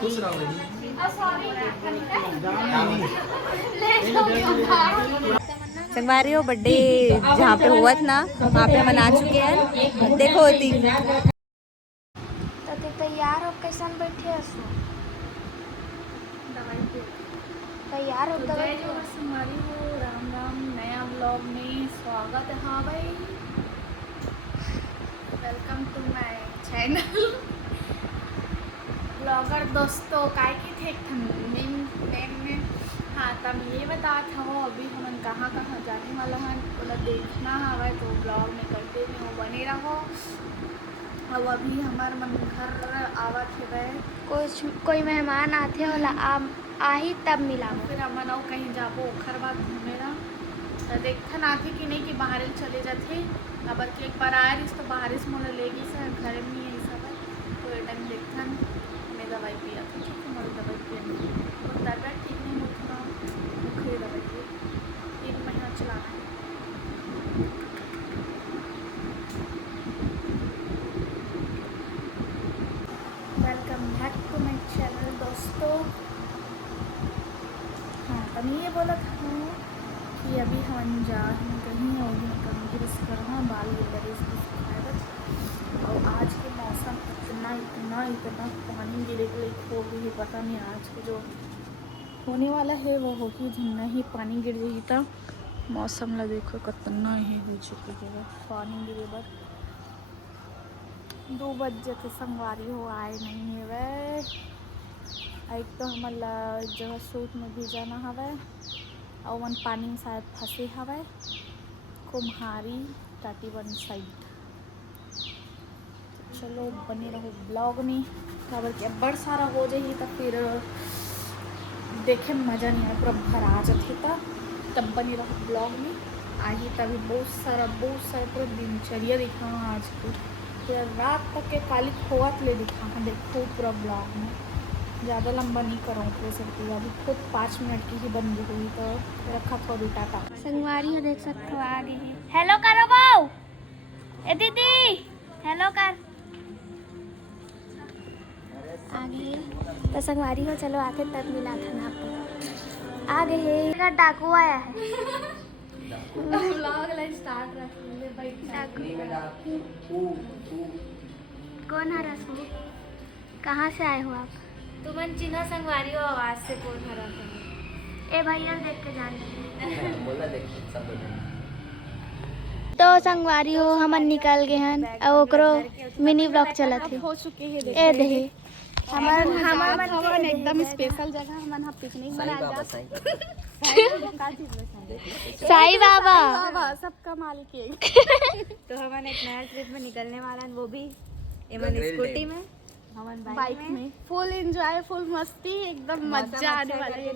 खुश रहो। संगवारी हो बर्थडे जहाँ पे हुआ था ना, वहाँ पे हम आ चुके हैं। देखो होती तो तैयार हो कैसन बैठे हसो? तैयार हो दवाई संगवारी हो, राम राम। नया ब्लॉग में स्वागत है। हाँ भाई, welcome to my channel. Blogger दोस्तों काय की थे में हाँ तब ये बता था वो अभी हम कहाँ कहाँ जाने वाला हैं, बोला देखना हवा तो ब्लॉग में करते में वो बने रहो। अब अभी हमार मन घर आवत है कोई मेहमान आते होला आ ही तब मिला फिर अमन और कहीं जाबो ओखर बाद घूमेला तो देखन आथे कि नहीं कि बाहर चले जाते। अब एक बार आए रही तो बाहर से मोला ले गई सर, घर में नहीं है सब तो ये टाइम देखन मैं दवाई पिया था तो मोला दवाई पिया तो तबियत ठीक नहीं होता, मुझे दवाई पी 3 महीना चलाना है। Welcome back to my channel दोस्तों। हाँ तो मैं ये बोला था कि अभी हम जा रहे कहीं होगी कहीं की बस करना बाल और आज के मौसम इतना इतना इतना पानी गिरे के लिए हो गई है, पता नहीं आज के जो होने वाला है वो होगी जितना ही पानी गिर जाएगी तो मौसम ला देखो कितना ही हो चुकी है पानी गिरे बर 2 बजे के संगवारी हो आए नहीं है वह। एक तो हमारा एक जगह शूट में भी जाना हवा और वन पानी में शायद फंसे हवा कुम्हारी टाटीवन साइड। चलो बने रहो ब्लॉग में, खबर क्या बड़ सारा हो जाएगी तो फिर देखे में मज़ा नहीं आए, पूरा भरा जाते तब बने रहो ब्लॉग में। आई तभी बहुत सारा पूरा दिनचर्या दिखा आज की पूरा रात तक के काली खोवत ले दिखा देखो पूरा ब्लॉग में। ज़्यादा लंबा नहीं करूँ तो सकती अभी खुद 5 मिनट की ही बंदी हुई तो रखा थोड़ी टाटा। संगवारी हो देख सकते हो आ गई है। हेलो करो बाऊ, ए दीदी हेलो कर आ गई है। तो संगवारी हो चलो आते तब मिला था ना आपको आ गए है। डाकू आया है ब्लॉग स्टार्ट कौन है रसू? कहाँ से आए हो आप? तुमन चिन्ह संगवारी हो आवाज से कौन हरा ए भैया देख के जान तो संगवारी हो हमन निकल गए हन और ओकरो मिनी ब्लॉग चलत है हो चुके हैं। ए देहे हमार एकदम स्पेशल जगह हमन पिकनिक मनाए जा साईं बाबा सबका मालिक है। तो हम एक नया ट्रिप में निकलने वाला है, वो भी एमन स्कूटी में हमन बाइक में फुल एंजॉय फुल मस्ती एकदम मजा आने वाला है।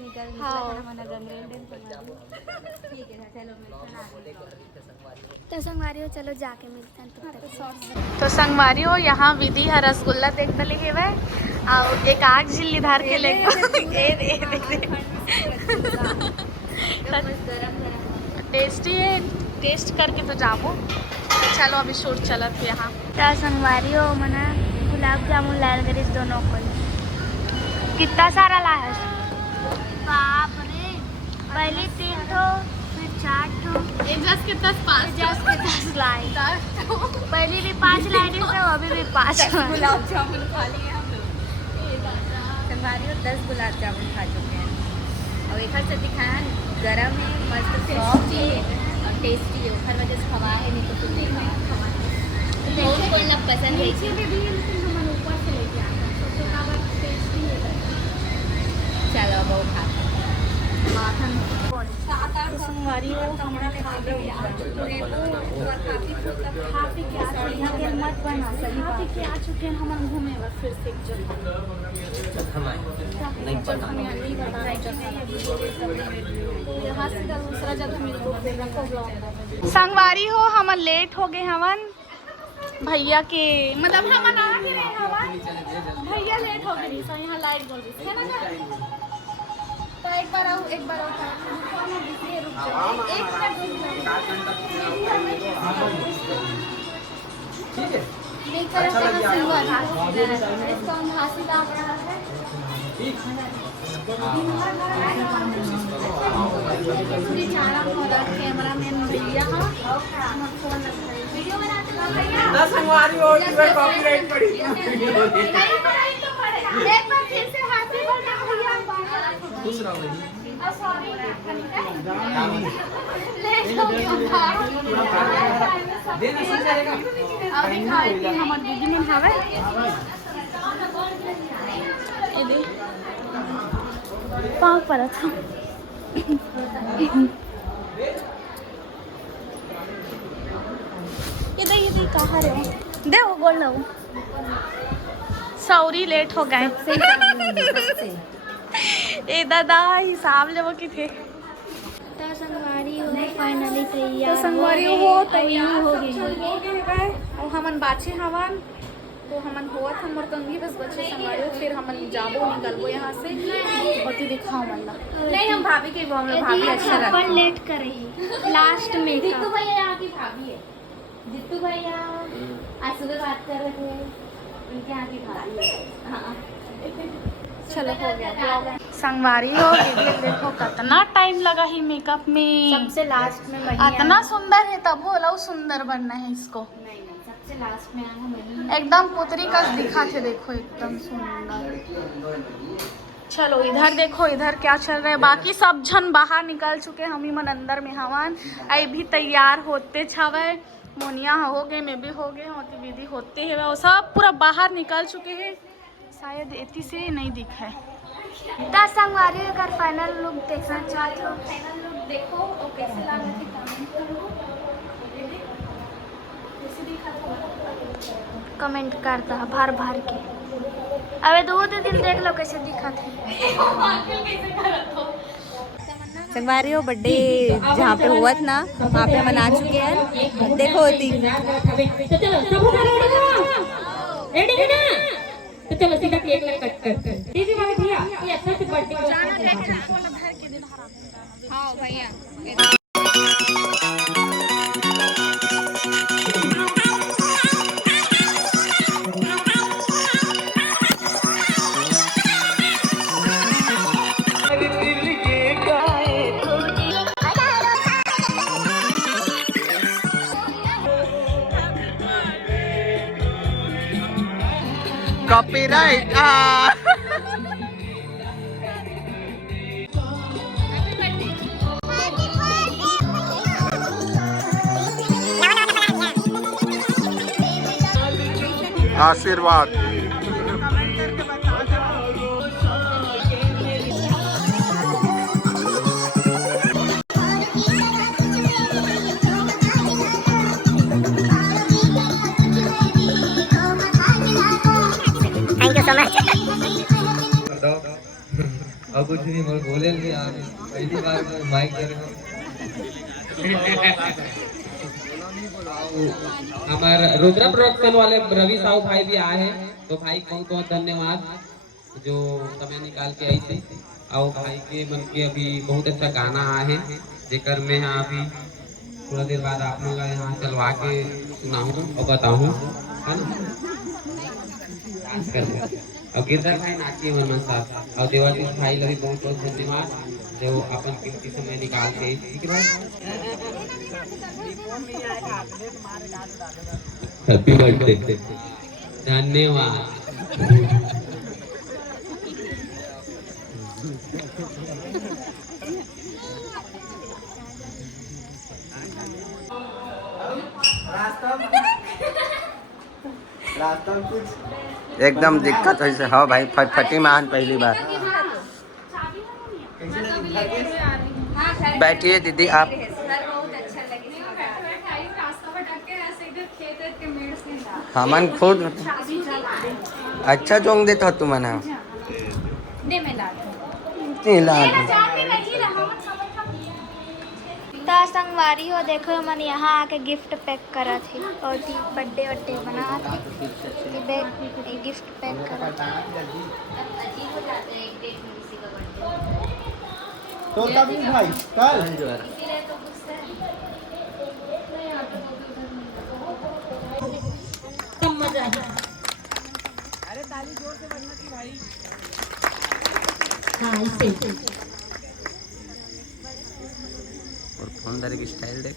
ठीक है चलो तो संगवारी हो चलो जाके मिलते हैं तब तक। तो संगवारी हो यहाँ विधि है रसगुल्ला देख दले है वह और एक आग झिल्ली धार के ले टेस्टी है, टेस्ट करके तो जाबो। चलो अभी शूट चलत है यहाँ। तो संगवारी हो मना गुलाब जामुन लाल गरीस दोनों को कितना सारा लाया बाप रे, पहले 3 ठो फिर 4 ठो जस्ट के 10 लाई पहले भी 5 लाई थी तो अभी भी 5 गुलाब जामुन खा लिए हम लोग। संगवारी हो 10 गुलाब जामुन खा चुके हैं और एक हर से दिखाया गरम है मस्त सॉफ्ट है और टेस्टी है। हर वजह से खवा है नहीं तो कुछ नहीं खाया कोई ना पसंद है। चलो अब वो खा संगवारी हो मत बना सही आ चुके हैं हम घूमे बस फिर से एक जगह। संगवारी हो हम लेट हो गए हमन भैया के मतलब हम आ के रहे हवन भैया लेट हो गई सो यहाँ लाइट बोल रही है ना तो एक बार आओ एक मिनट इसको हम हासिल आ रहा है कैमरामैन भैया संगवारी हो कॉपीराइट पड़ी हमारे दीदी में खावे पाँव पर था ये कहाँ रहे दे वो बोल लो सॉरी लेट हो गए ए दादा हिसाब ले वो की थे तो संगवारी हो फाइनली तैयार तो संगवारी हो तैयार हो गई और हमन बाछे हवन तो हमन होत हम मर्दंगी बस बच्चे संगवारी फिर हमन जाबो निकलबो यहाँ से और तू दिखाओ मल्ला नहीं हम भाभी के हम भाभी अच्छा लगता अपन लेट करे ही लास्ट में जित्तू भैया यहाँ की भाभी है जित्तू भैया आज सुबह बात कर रहे थे उनके यहाँ की भाभी है हाँ चलो हो गया संगवारी हो गई देखो कितना टाइम लगा ही मेकअप में सबसे लास्ट में वही इतना सुंदर है तब बोला सुंदर बनना है इसको नहीं सबसे लास्ट में आया मैं एकदम पुतरी का दिखा थे देखो एकदम सुंदर चलो इधर देखो इधर क्या चल रहा है बाकी सब जन बाहर निकल चुके हम ही मन अंदर में हवन आई भी तैयार होते छावे मोनिया हो गए मैं भी हो गए होती विधि होते है वो सब पूरा बाहर निकल चुके हैं शायद इतनी से नहीं दिखा है तो संगवारी अगर फाइनल लुक देखना चाहते हो फाइनल लुक देखो और कैसे लगा थी कमेंट करो कैसे दिखा था कमेंट करता भर भर के अबे दो दिन देख लो कैसे दिखा थे संगवारी हो बर्थडे जहाँ पे हुआ था ना वहाँ पे मना चुके हैं देखो होती तो चलो सीधा केक कट करते हैं दीदी वाले भैया ये अच्छा से बर्थडे हाँ भैया कॉपीराइट आशीर्वाद अब कुछ नहीं बोले नहीं आप पहली बार माइक दे रहे हमारे रुद्रा प्रोडक्शन वाले रवि साहू भाई भी आए हैं तो भाई बहुत बहुत धन्यवाद जो समय निकाल के आई थी और भाई के मन के अभी बहुत अच्छा गाना आए हैं जेकर मैं यहाँ अभी थोड़ा देर बाद आप लोग यहाँ चलवा के सुनाऊँ और बताऊँ है ना और गिरधर भाई नाचिए मन साहब और देवाशीष भाई लगी बहुत बहुत धन्यवाद जो अपन कीमती समय निकाल के ठीक है भाई हैप्पी बर्थडे धन्यवाद रास्ता में कुछ एकदम दिक्कत है हाँ भाई फटफटी मान पहली बार बैठिए दीदी आप हमन खुद अच्छा जोंग देता तू मना तो संगवारी हो देखो मन यहाँ आके गिफ्ट पैक करा थी और बर्थडे वड्डे बना थे गिफ्ट पैक करा तो तब भाई कल मजा अरे ताली जोर से बजना थी भाई हाँ ऐसे और फोनदारी की स्टाइल देख।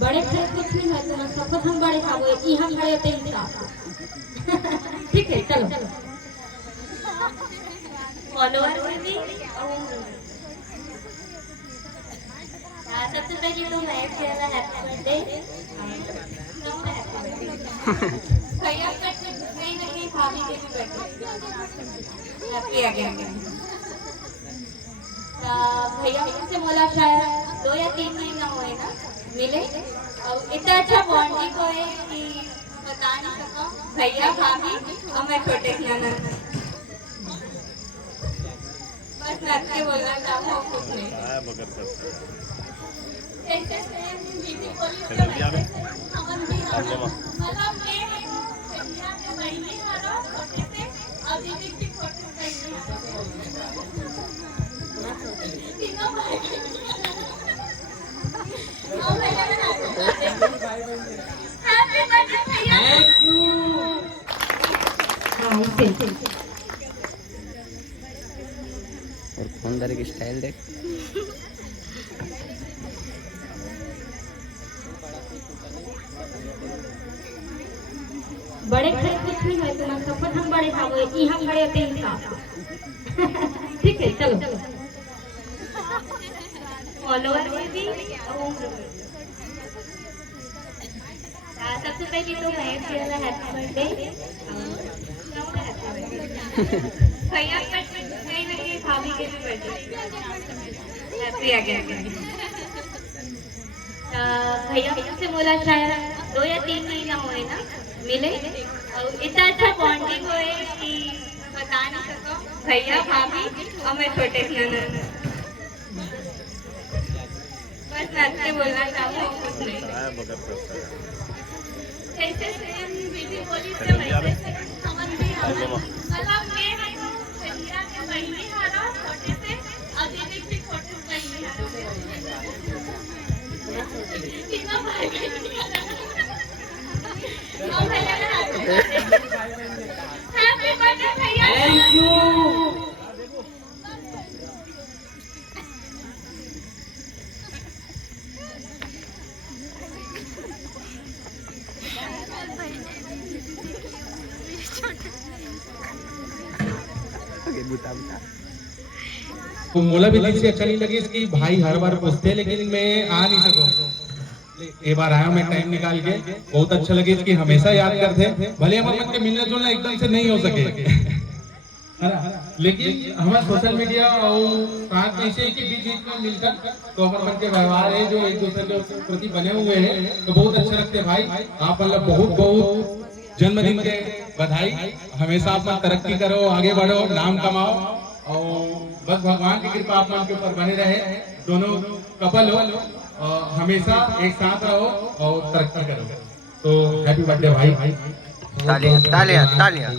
बड़े खाए कुछ नहीं है तो सब हम बड़े खाओ ई हम बड़े होते हैं ठीक है चलो फॉलोअर में भी सबसे पहले तो मैं कहना हैप्पी बर्थडे भैया कहीं ना कहीं भाभी के भी बर्थडे हैप्पी अगेन भैया से बोला शायद 2 या 3 महीना हुए ना मिले और इतना अच्छा बॉन्डिंग हुए कि बता नहीं सका भैया भाभी और मैं छोटे खिलाना बस मैं आपके बोलना चाहूँ कुछ नहीं और फोनदारी की स्टाइल देख। बड़े खाए कुछ नहीं है तो सब हम बड़े खाओ ई हम बड़े होते हैं ठीक है चलो फॉलोअर में भी सबसे पहले तो मैं कहना हैप्पी बर्थडे भैया कहीं ना कहीं भाभी के भी बर्थडे हैप्पी अगेन भैया से बोला शायद 2 या 3 महीना हुए ना मिले और इतना अच्छा बॉन्डिंग हुए कि बता नहीं सका भैया भाभी और मैं छोटे खिलाना बस मैं आपसे बोलना चाहूँ कुछ नहीं ऐसे सेम बेटी बोली से वैसे समझ नहीं आ रहा मतलब मैं शरीरा के बहनी हारा छोटे से अभी भी छोटे बहनी हैप्पी बर्थडे भैया थैंक यू। तो मोला भी दिल से अच्छा नहीं लगी इसकी भाई हर बार पूछते लेकिन मैं आ नहीं सकूं। एक बार आया मैं टाइम निकाल के, बहुत अच्छा लगे इसकी हमेशा याद करते भले हम के मिलना जुलना एकदम से नहीं हो सके है ना, लेकिन हमारा सोशल मीडिया और साथ में से बीच बीच में मिलकर तो अपन के व्यवहार है जो एक दूसरे के प्रति बने हुए हैं तो बहुत अच्छा लगते भाई। आप मतलब बहुत बहुत जन्मदिन के बधाई। हमेशा आप तरक्की करो, आगे बढ़ो, नाम कमाओ और बस भगवान की कृपा आप के ऊपर बने रहे। दोनों कपल हो हमेशा एक साथ रहो और तरक्की करो। तो हैप्पी बर्थडे भाई। तालियां तालियां तालियां।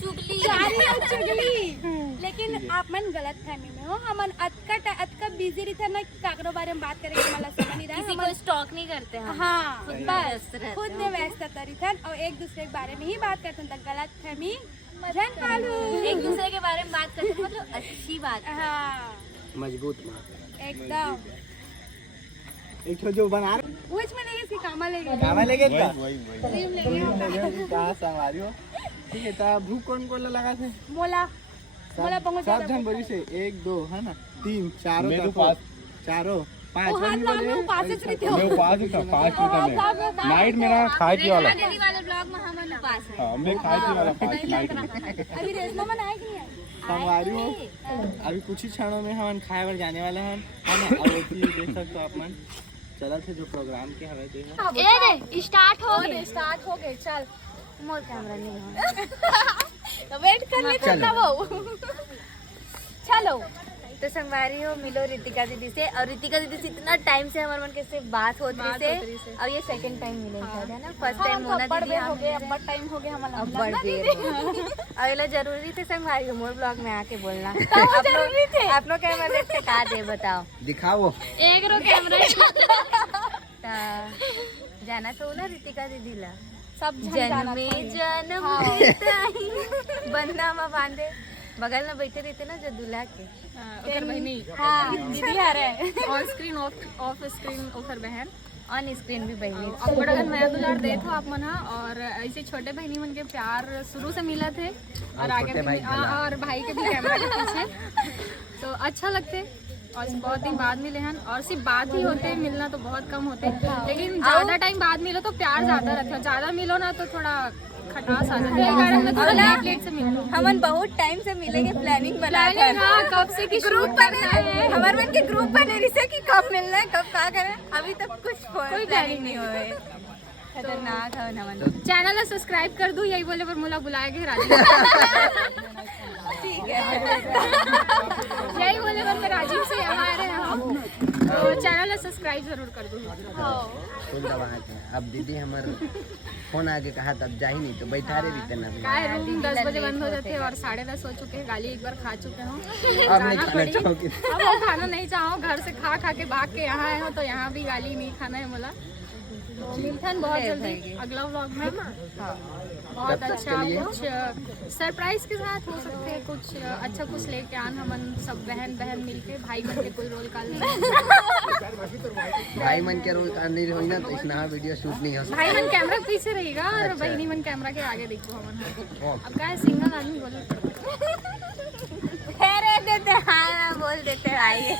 चुगली लेकिन आप मन गलत फहमी में हो। हमन अतका बिजी रहते ना काकरो बारे में बात करेंगे मला समझ नहीं रहा किसी को स्टॉक नहीं करते हैं। हाँ बस खुद में व्यस्त रहते और एक दूसरे के बारे में ही बात करते हैं। गलत फहमी जन पालू एक दूसरे के बारे में बात करते मतलब अच्छी बात है। हाँ मजबूत माँ एकदम एक जो बना कुछ में नहीं इसकी कामा लेगा कहाँ संवारी हो। ठीक है तो भूख कौन कौन लगा थे मोला मोला पहुंच सब जन बड़ी से 1 2 है ना 3 4 चारों 5 नाइट मेरा खाए पी वाला वाले ब्लॉग में हम पास है। हमने खाए पी वाला 5 नाइट अभी रेशमा मन आए कि नहीं आए? संवारी हो। अभी कुछ ही क्षणों में हम खाए बर जाने वाले हैं है ना। और देख सकते हो आप मन चला थे जो प्रोग्राम के हमें देखो स्टार्ट हो गए चल मोर कैमरा नहीं तो वेट करने का वो चलो तो तो संगवारी हो मिलो रितिका दीदी से, और रितिका दीदी से इतना टाइम से हमारे मन के से बात होती से, और ये सेकंड टाइम मिले है ना। फर्स्ट टाइम मोना दीदी हो गए, अब टाइम हो गया हमारा, अब बढ़ गए। अगला जरूरी थे संगवारी हो मोर ब्लॉग में आके बोलना जरूरी थे। आप लोग कैमरा देख के का दे बताओ, दिखाओ एक रो कैमरा जाना तो ना रितिका दीदी ला सब जन्मे जन्म बंदा बांधे बगल में बैठे रहते ना जो दूल्हा के दीदी आ रहे हैं ऑन स्क्रीन ऑफ स्क्रीन ओकर बहन ऑन स्क्रीन भी बहनी अब बड़ा नया दुलार दे थो आप मना। और ऐसे छोटे बहनी मन के प्यार शुरू से मिला थे और आगे भी और भाई के भी कैमरा के पीछे तो अच्छा लगते। और बहुत दिन बाद मिले हैं और सिर्फ बात ही होते, मिलना तो बहुत कम होते, लेकिन ज्यादा टाइम बाद मिलो तो प्यार ज्यादा रहता है, ज्यादा मिलो ना तो थोड़ा खटास आ जाता है। लेट से मिलो, हमन बहुत टाइम से मिलेंगे प्लानिंग बना कब से कि ग्रुप बने हमारे मन के ग्रुप बने रिसे कि कब मिलना है कब क्या करें, अभी तक कुछ प्लानिंग नहीं हो रही। खतरनाक है हमन। चैनल सब्सक्राइब कर दूं यही बोले पर मुला बुलाए गए राजीव ठीक है यही बोले पर मैं राजीव से यहाँ आ रहे हैं हम, तो चैनल सब्सक्राइब जरूर कर दूँ। अब दीदी हमारे फोन आगे कहा तब जा ही नहीं तो बैठा रहे रहते ना। काय रूम 10 बजे बंद हो जाते और 10:30 हो चुके हैं, गाली एक बार खा चुके हो, अब नहीं खाना चाहोगे? अब वो खाना नहीं चाहो, घर से खा के भाग के यहाँ आए हो तो यहाँ भी गाली नहीं खाना है बोला। तो मिलते हैं बहुत जल्दी अगला व्लॉग में। बहुत अच्छा कुछ सरप्राइज के साथ हो सकते हैं, कुछ अच्छा कुछ लेके आन हमन सब बहन मिलके। भाई मन के कोई रोल काल नहीं, भाई मन के रोल काल नहीं होई ना तो इसना वीडियो शूट नहीं हो सकता। भाई मन कैमरा के पीछे रहेगा और बहनी मन कैमरा के आगे देखो हमन। अब क्या है सिंगल आदमी बोलो देते हाँ बोल देते आइए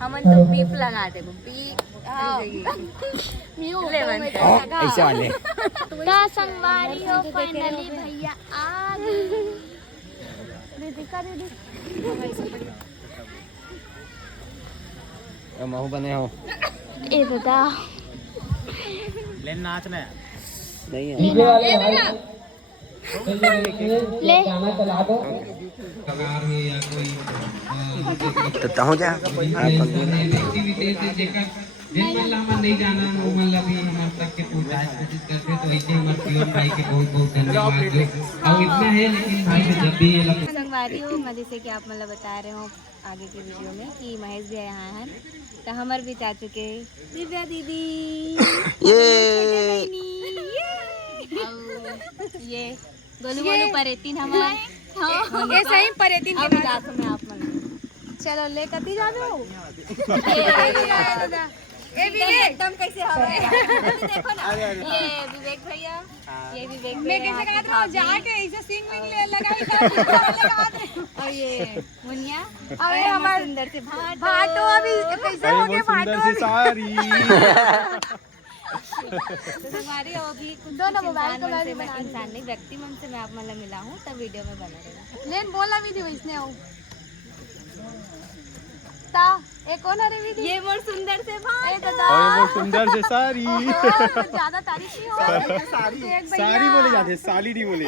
हमन तो पीप लगा दे पीप ऐसे वाले का संगवारी हो फाइनली भैया आ गई। रितिका दीदी महू बने हो ए दादा ले नाचना है नहीं है ले तो तहु जा नहीं जाना वो मतलब भी हमारे तक के पहुंचाए कोशिश करते तो ऐसे हमारे जीवन भाई के बहुत बहुत धन्यवाद जो अब इतना है लेकिन भाई से जब भी ये संगवारी हो मैं जैसे कि आप मतलब बता रहे हो आगे की वीडियो में कि महेश भी यहाँ हैं तो हमारे भी जा चुके दिव्या दीदी ये गोलू गोलू परेतीन हमारे ये सही परेतीन के साथ में आप मन चलो ले कती जा रहे हो ये विवेक एकदम कैसे हवा देखो ना ये विवेक भैया ये विवेक मैं कैसे कहा था जाके ऐसे सिंग विंग ले लगाई और ये मुनिया और हमारा सुंदर से भाटो अभी कैसे हो गए भाटो से सारी तो हमारी अभी दोनों मोबाइल को मैं इंसान नहीं व्यक्ति मन से मैं आप मतलब मिला हूँ तब वीडियो में बना रहेगा लेन बोला वीडियो इसने आओ एक कौन है वीडियो ये मोर सुंदर से भाई और ये मोर सुंदर से सारी ज्यादा तारीफ नहीं हो सारी बोले जाते साली नहीं बोले